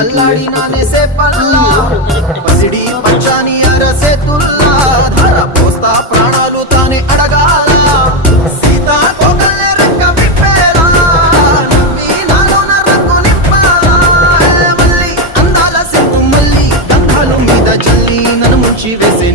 అల్లాడి నానేసే పల్లా పసిడి పచ్చాని అరసే తుల్లా ధర పోస్తా ప్రాణాలు తానే అడగాల సీతా కోకల్లే రెక్క విప్పేలా నవ్వి నాలోన రంగు నింపాలా మళ్ళీ అందాల సింపు మళ్ళీ గంధాలు మీద జల్లి నన్ను ముంచి వేసే